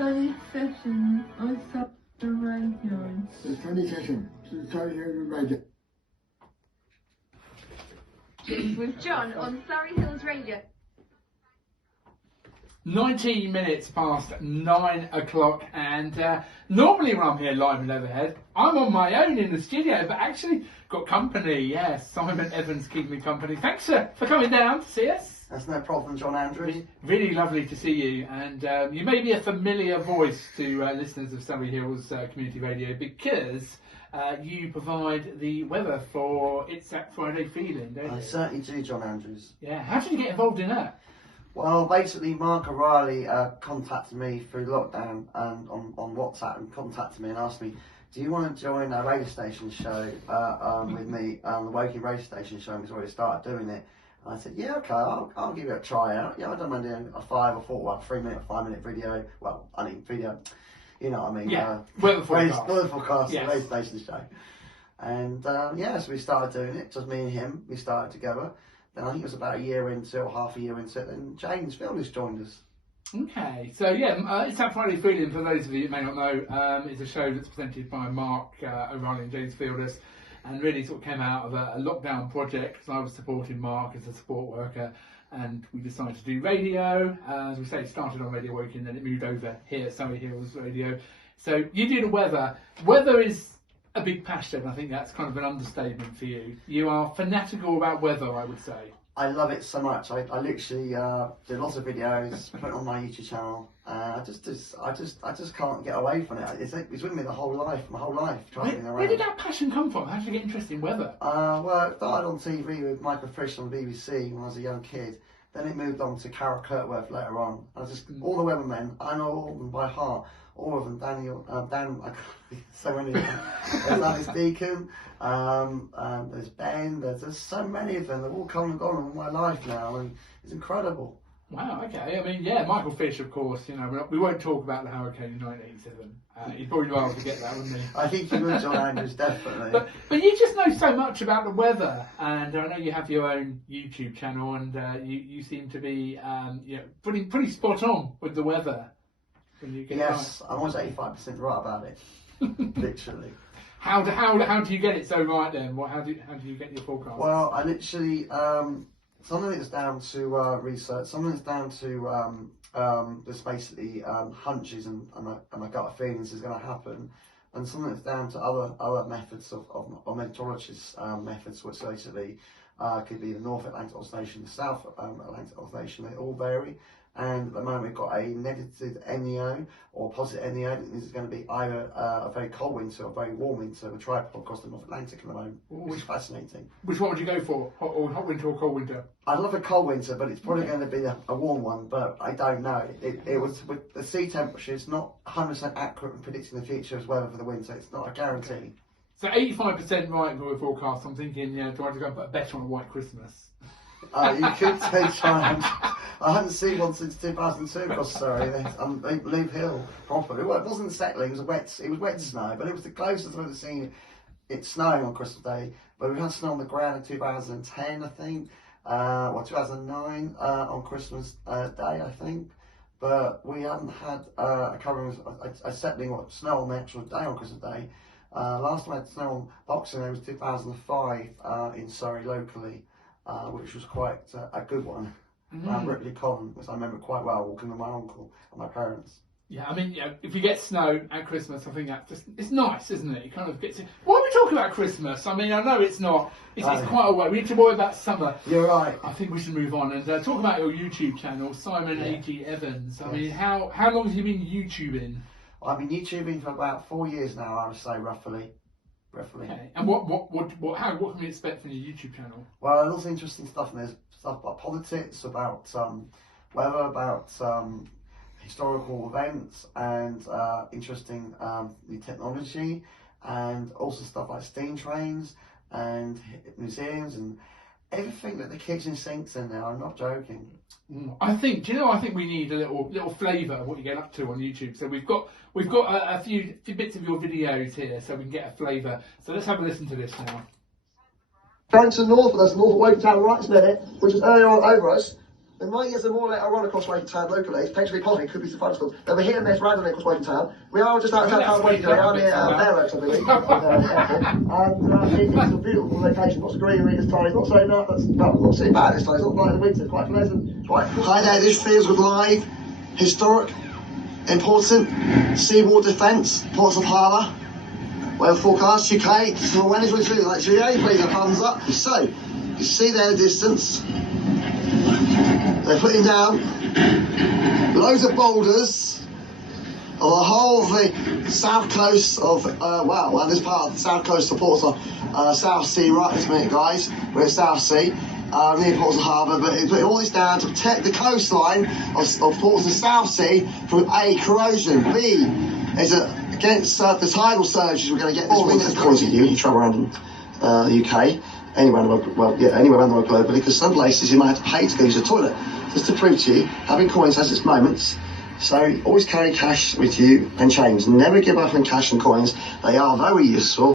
Sunny Sessions on Southern Radio. The Sunny Session to Southern Radio. With John on Surrey Hills Radio. 19 minutes past 9 o'clock, and normally when I'm here live in Leatherhead, I'm on my own in the studio, but actually got company. Yes, Simon Evans keeping me company. Thanks for coming down to see us. That's no problem, John Andrews. Really lovely to see you, and you may be a familiar voice to listeners of Surrey Hills Community Radio because you provide the weather for It's That Friday Feeling, don't you? I certainly do, John Andrews. Yeah, how did you get involved in that? Well, basically, Mark O'Reilly contacted me through lockdown and on WhatsApp and contacted me and asked me, do you want to join a radio station show with me, the Woking radio station show, because we already started doing it. And I said, yeah, okay, I'll give it a try out. Yeah, I don't mind doing a 3 minute, 5 minute video. Well, I mean, video, you know what I mean? Yeah, weather forecast. Weather forecast, yes. Radio station show. And yeah, so we started doing it, just me and him, we started together. Then I think it was about a year into, or half a year into it, then James Fielders joined us. Okay, so yeah, It's That Friday Feeling, for those of you who may not know, is a show that's presented by Mark O'Reilly and James Fielders, and really sort of came out of a lockdown project, because I was supporting Mark as a support worker, and we decided to do radio. As we say, it started on Radio Woking, then it moved over here at Surrey Hills Radio. So you do the weather. Weather is a big passion. I think that's kind of an understatement for you. You are fanatical about weather, I would say. I love it so much. I literally do lots of videos, put it on my YouTube channel. I just can't get away from it. It's with me my whole life, travelling around. Where did that passion come from? How did you get interested in weather? Well, it started on TV with Michael Fish on the BBC when I was a young kid. Then it moved on to Carol Kurtworth later on. All the weathermen, I know all of them by heart. All of them, Dan, so many of them. There's Alice Deacon, there's Ben, there's so many of them. They've all come and gone in my life now, and it's incredible. Wow, okay. I mean, yeah, Michael Fish, of course, you know, we won't talk about the hurricane in 1987. He'd probably rather forget that, wouldn't he? I think he would, John Andrews, definitely. But you just know so much about the weather, and I know you have your own YouTube channel, and you seem to be pretty spot on with the weather. When you get yes, I'm always 85% right about it, literally. How do you get it so right then? How do you get your forecast? Well, I literally some of it's down to research, some of it's down to just basically hunches and my gut feelings is going to happen, and some of it's down to other methods of meteorologists' methods, which basically could be the North Atlantic Oscillation, the South Atlantic Oscillation. They all vary. And at the moment we've got a negative NEO or positive NEO. This is going to be either a very cold winter or a very warm winter. We're tripod across the North Atlantic at the moment, which is fascinating. Which one would you go for? Hot winter or cold winter? I'd love a cold winter, but it's probably going to be a warm one, but I don't know. It was with the sea temperature, it's not 100% accurate in predicting the future as weather for the winter. It's not a guarantee. So 85% right for the forecast. I'm thinking, do I have to go and put a bet on a white Christmas? You could say challenge. I haven't seen one since 2002 across Surrey. Leave Hill proper. Well, it wasn't settling. It was wet snow, but it was the closest I've ever seen it snowing on Christmas Day. But we had snow on the ground in 2010, I think, or 2009 on Christmas Day, I think. But we haven't had a covering a settling or snow on the actual day on Christmas Day. Last time I had snow on Boxing Day was 2005 in Surrey locally, which was quite a good one. Ripley Common, which I remember quite well, walking with my uncle and my parents. Yeah, I mean, if you get snow at Christmas, I think it's nice, isn't it? It kind of gets it. Why are we talking about Christmas? I mean, I know it's not. It's quite a way. We need to worry about summer. You're right. I think we should move on and talk about your YouTube channel, Simon A.G. Evans. I mean, how long have you been YouTubing? I've been YouTubing for about 4 years now, I would say, roughly. Okay. And what can we expect from your YouTube channel? Well, there's lots of interesting stuff, and there's stuff about politics, about weather, about historical events, and interesting new technology, and also stuff like steam trains and museums and everything that the kitchen sinks in there. I'm not joking. I think we need a little flavour of what you get up to on YouTube. So we've got a few bits of your videos here, so we can get a flavour. So let's have a listen to this now. Going to the north of us, North of Woking Town right this minute, which is earlier on over us, They might get some more later on across Woking Town locally. Potentially positive, could be some fun schools. They'll be hit and miss randomly across Woking Town. We are just outside town Woking Town, down near Fair Oaks, I believe. And it's a beautiful location. Lots of greenery this time. It's not so nice. That's not so bad this time. It's not like the winter. Quite pleasant. Hi there. This feels with live, historic, important seaboard defence, ports of harbour. Weather forecast UK. So when is we like GA? Please, our thumbs up. So you see there in the distance. They're putting down loads of boulders on the whole of the south coast of, and this part of the south coast of Portsmouth, South Sea right this minute, guys. We're at South Sea, near Portsmouth Harbour, but it's putting all this down to protect the coastline of Portsmouth South Sea from A, corrosion, B, is against the tidal surges we're going to get this winter. Of course, you travel around in the UK. Anywhere around the world, anywhere around the world globally, because some places you might have to pay to go use the toilet. Just to prove to you, having coins has its moments. So always carry cash with you and change. Never give up on cash and coins. They are very useful.